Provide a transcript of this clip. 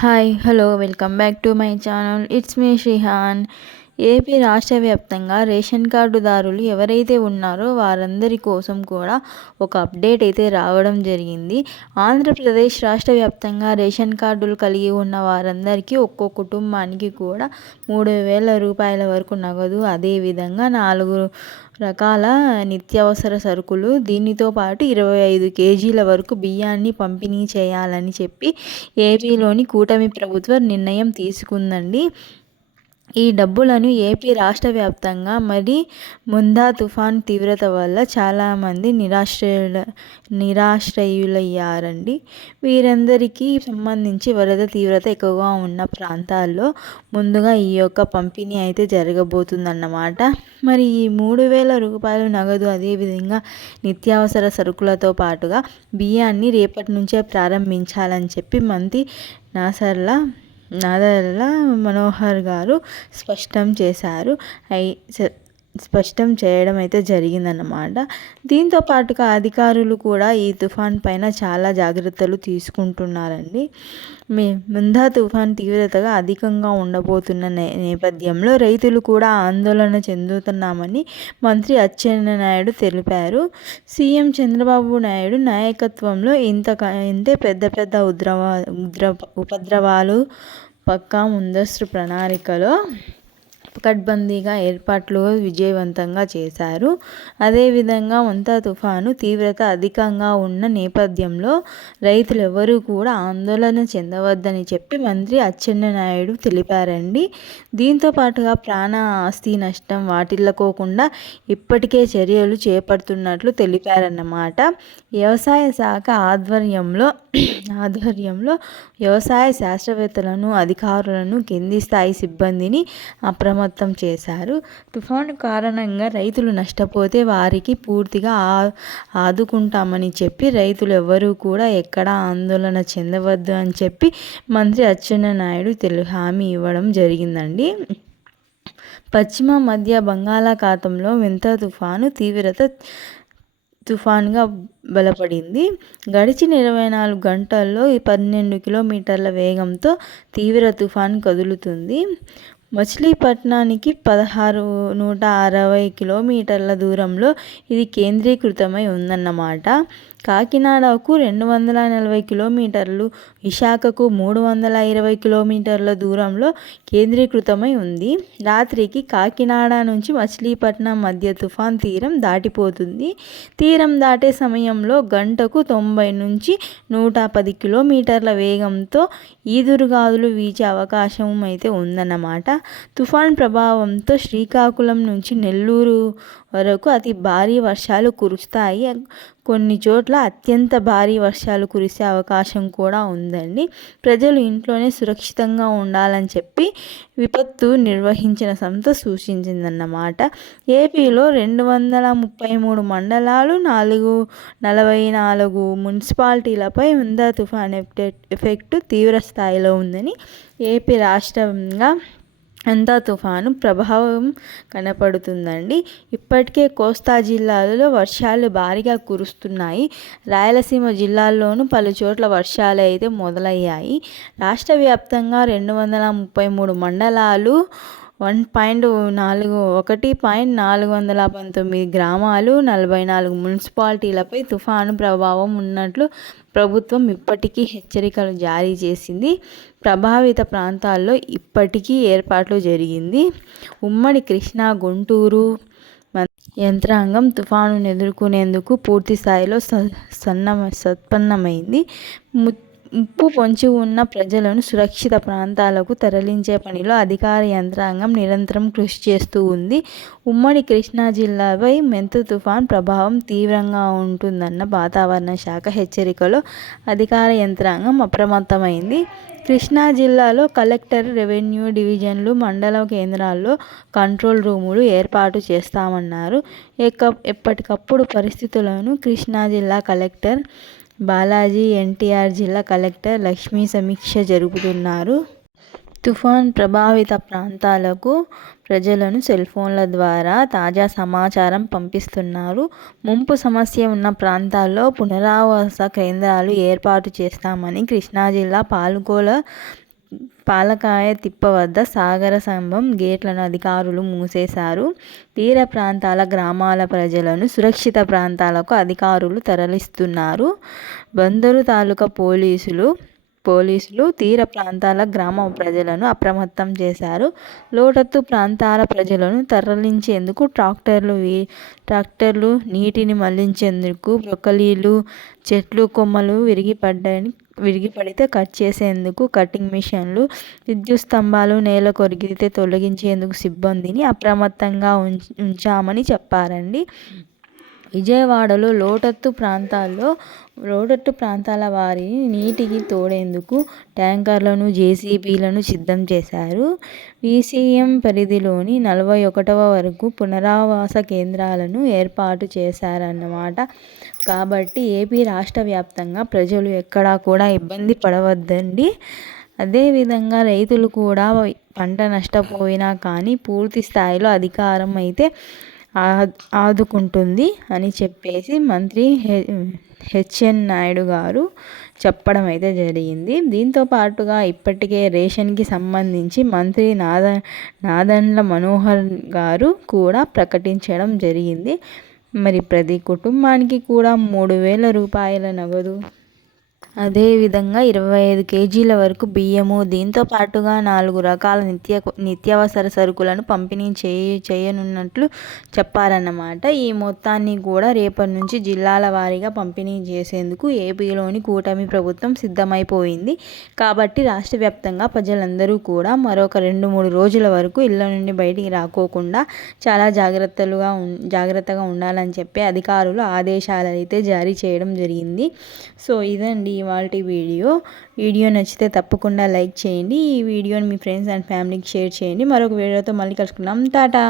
Hi hello welcome back to my channel. It's me Srihan. AP రాష్ట్ర వ్యాప్తంగా ration కార్డుదారులు ఎవరైతే ఉన్నారో వారందరి కోసం కూడా ఒక అప్డేట్ అయితే రావడం జరిగింది. ఆంధ్రప్రదేశ్ రాష్ట్ర వ్యాప్తంగా రేషన్ కార్డులు కలిగి ఉన్న వారందరికీ ఒక్కో కుటుంబానికి కూడా 3,000 రూపాయల వరకు నగదు, అదేవిధంగా 4 రకాల నిత్యావసర సరుకులు, దీనితో పాటు 25 కేజీల వరకు బియ్యాన్ని పంపిణీ చేయాలని చెప్పి ఏపీలోని కూటమి ప్రభుత్వం నిర్ణయం తీసుకుందండి. ఈ డబ్బులను ఏపీ రాష్ట్ర వ్యాప్తంగా మరి ముందా తుఫాన్ తీవ్రత వల్ల చాలామంది నిరాశ్రయులయ్యారండి. వీరందరికీ సంబంధించి వరద తీవ్రత ఎక్కువగా ఉన్న ప్రాంతాల్లో ముందుగా ఈ యొక్క పంపిణీ అయితే జరగబోతుందన్నమాట. మరి ఈ 3,000 రూపాయలు నగదు, అదేవిధంగా నిత్యావసర సరుకులతో పాటుగా బియ్యాన్ని రేపటి నుంచే ప్రారంభించాలని చెప్పి మంత్రి నాదెళ్ల మనోహర్ గారు స్పష్టం చేయడం అయితే జరిగిందన్నమాట. దీంతో పాటుగా అధికారులు కూడా ఈ తుఫాన్ పైన చాలా జాగ్రత్తలు తీసుకుంటున్నారండి. ముందా తుఫాన్ తీవ్రతగా అధికంగా ఉండబోతున్న నేపథ్యంలో రైతులు కూడా ఆందోళన చెందుతున్నామని మంత్రి అచ్చెన్నాయుడు తెలిపారు. సీఎం చంద్రబాబు నాయుడు నాయకత్వంలో ఇంతే పెద్ద ఉపద్రవాలు పక్కా ముందస్తు ప్రణాళికలో పకడ్బందీగా ఏర్పాట్లు విజయవంతంగా చేశారు. అదేవిధంగా ముంతా తుఫాను తీవ్రత అధికంగా ఉన్న నేపథ్యంలో రైతులు ఎవరూ కూడా ఆందోళన చెందవద్దని చెప్పి మంత్రి అచ్చెన్నాయుడు తెలిపారండి. దీంతో పాటుగా ప్రాణ ఆస్తి నష్టం వాటిల్లకోకుండా ఇప్పటికే చర్యలు చేపడుతున్నట్లు తెలిపారన్నమాట. వ్యవసాయ శాఖ ఆధ్వర్యంలో వ్యవసాయ శాస్త్రవేత్తలను, అధికారులను, కింది స్థాయి సిబ్బందిని అప్రమత్తం చేశారు. తుఫాను కారణంగా రైతులు నష్టపోతే వారికి పూర్తిగా ఆదుకుంటామని చెప్పి రైతులు ఎవరూ కూడా ఎక్కడా ఆందోళన చెందవద్దు అని చెప్పి మంత్రి అచ్చెన్నాయుడు హామీ ఇవ్వడం జరిగిందండి. పశ్చిమ మధ్య బంగాళాఖాతంలో ముంతా తుఫాను తుఫాన్గా బలపడింది. గడిచిన 24 గంటల్లో 12 కిలోమీటర్ల వేగంతో తీవ్ర తుఫాన్ కదులుతుంది. మచిలీపట్నానికి 160 కిలోమీటర్ల దూరంలో ఇది కేంద్రీకృతమై ఉందన్నమాట. కాకినాడకు 240 కిలోమీటర్లు, విశాఖకు 320 కిలోమీటర్ల దూరంలో కేంద్రీకృతమై ఉంది. రాత్రికి కాకినాడ నుంచి మచిలీపట్నం మధ్య తుఫాన్ తీరం దాటిపోతుంది. తీరం దాటే సమయంలో గంటకు 90 నుంచి 110 కిలోమీటర్ల వేగంతో ఈదురుగాలులు వీచే అవకాశం అయితే ఉందన్నమాట. తుఫాన్ ప్రభావంతో శ్రీకాకుళం నుంచి నెల్లూరు వరకు అతి భారీ వర్షాలు కురుస్తాయి. కొన్ని చోట్ల అత్యంత భారీ వర్షాలు కురిసే అవకాశం కూడా ఉందండి. ప్రజలు ఇంట్లోనే సురక్షితంగా ఉండాలని చెప్పి విపత్తు నిర్వహించిన సంస్థ సూచించిందన్నమాట. ఏపీలో 233 మండలాలు, 44 మున్సిపాలిటీలపై ముందా తుఫాన్ ఎఫెక్ట్ తీవ్ర స్థాయిలో ఉందని ఏపీ రాష్ట్రంగా ముంతా తుఫాను ప్రభావం కనపడుతుందండి. ఇప్పటికే కోస్తా జిల్లాలలో వర్షాలు భారీగా కురుస్తున్నాయి. రాయలసీమ జిల్లాల్లోనూ పలు చోట్ల వర్షాలు అయితే మొదలయ్యాయి. రాష్ట్ర వ్యాప్తంగా 233 మండలాలు, 1.419 గ్రామాలు, 44 మున్సిపాలిటీలపై తుఫాను ప్రభావం ఉన్నట్లు ప్రభుత్వం ఇప్పటికీ హెచ్చరికలు జారీ చేసింది. ప్రభావిత ప్రాంతాల్లో ఇప్పటికీ ఏర్పాట్లు జరిగింది. ఉమ్మడి కృష్ణా, గుంటూరు యంత్రాంగం తుఫానును ఎదుర్కొనేందుకు పూర్తి స్థాయిలో సన్నద్ధమైంది. ముప్పు పొంచి ఉన్న ప్రజలను సురక్షిత ప్రాంతాలకు తరలించే పనిలో అధికార యంత్రాంగం నిరంతరం కృషి చేస్తూ ఉంది. ఉమ్మడి కృష్ణా జిల్లాపై ముంతా తుఫాన్ ప్రభావం తీవ్రంగా ఉంటుందన్న వాతావరణ శాఖ హెచ్చరికలో అధికార యంత్రాంగం అప్రమత్తమైంది. కృష్ణా జిల్లాలో కలెక్టర్, రెవెన్యూ డివిజన్లు, మండల కేంద్రాల్లో కంట్రోల్ రూములు ఏర్పాటు చేస్తామన్నారు. ఎప్పటికప్పుడు పరిస్థితులను కృష్ణా జిల్లా కలెక్టర్ బాలాజీ, ఎన్టీఆర్ జిల్లా కలెక్టర్ లక్ష్మీ సమీక్ష జరుపుతున్నారు. తుఫాన్ ప్రభావిత ప్రాంతాలకు ప్రజలను సెల్ఫోన్ల ద్వారా తాజా సమాచారం పంపిస్తున్నారు. ముంపు సమస్య ఉన్న ప్రాంతాల్లో పునరావాస కేంద్రాలు ఏర్పాటు చేస్తామని కృష్ణా జిల్లా పాలకొల పాలకాయ తిప్ప వద్ద సాగర సంభం గేట్లను అధికారులు మూసేశారు. తీర ప్రాంతాల గ్రామాల ప్రజలను సురక్షిత ప్రాంతాలకు అధికారులు తరలిస్తున్నారు. బందరు తాలూకా పోలీసులు తీర ప్రాంతాల గ్రామ ప్రజలను అప్రమత్తం చేశారు. లోతట్టు ప్రాంతాల ప్రజలను తరలించేందుకు ట్రాక్టర్లు, నీటిని మళ్లించేందుకు బ్రొక్కలీలు, చెట్లు కొమ్మలు విరిగిపడితే కట్ చేసేందుకు కటింగ్ మిషన్లు, విద్యుత్ స్తంభాలు నేల కొరిగితే తొలగించేందుకు సిబ్బందిని అప్రమత్తంగా ఉంచామని చెప్పారండి. విజయవాడలో లోతట్టు ప్రాంతాల వారిని నీటికి తోడేందుకు ట్యాంకర్లను, జేసీబీలను సిద్ధం చేశారు. వీసీఎం పరిధిలోని 41వ వరకు పునరావాస కేంద్రాలను ఏర్పాటు చేశారన్నమాట. కాబట్టి ఏపీ రాష్ట్ర వ్యాప్తంగా ప్రజలు ఎక్కడా కూడా ఇబ్బంది పడవద్దండి. అదేవిధంగా రైతులు కూడా పంట నష్టపోయినా కానీ పూర్తి స్థాయిలో అధికారం అయితే ఆదుకుంటుంది అని చెప్పేసి మంత్రి హెచ్ఎన్ నాయుడు గారు చెప్పడం అయితే జరిగింది. దీంతో పాటుగా ఇప్పటికే రేషన్కి సంబంధించి మంత్రి నాదెండ్ల మనోహర్ గారు కూడా ప్రకటించడం జరిగింది. మరి ప్రతి కుటుంబానికి కూడా 3,000 రూపాయల నగదు, అదేవిధంగా 25 కేజీల వరకు బియ్యము, దీంతో పాటుగా 4 రకాల నిత్యావసర సరుకులను పంపిణీ చేయనున్నట్లు చెప్పారన్నమాట. ఈ మొత్తాన్ని కూడా రేపటి నుంచి జిల్లాల వారీగా పంపిణీ చేసేందుకు ఏపీలోని కూటమి ప్రభుత్వం సిద్ధమైపోయింది. కాబట్టి రాష్ట్ర వ్యాప్తంగా ప్రజలందరూ కూడా మరొక 2-3 రోజుల వరకు ఇళ్ల నుండి బయటికి రాకోకుండా చాలా జాగ్రత్తగా ఉండాలని చెప్పి అధికారులు ఆదేశాలు అయితే జారీ చేయడం జరిగింది. సో ఇదండి ఇవాల్టి వీడియో నచ్చితే తప్పకుండా లైక్ చేయండి. ఈ వీడియోని మీ ఫ్రెండ్స్ అండ్ ఫ్యామిలీకి షేర్ చేయండి. మరొక వీడియోతో మళ్ళీ కలుసుకుందాం. టాటా.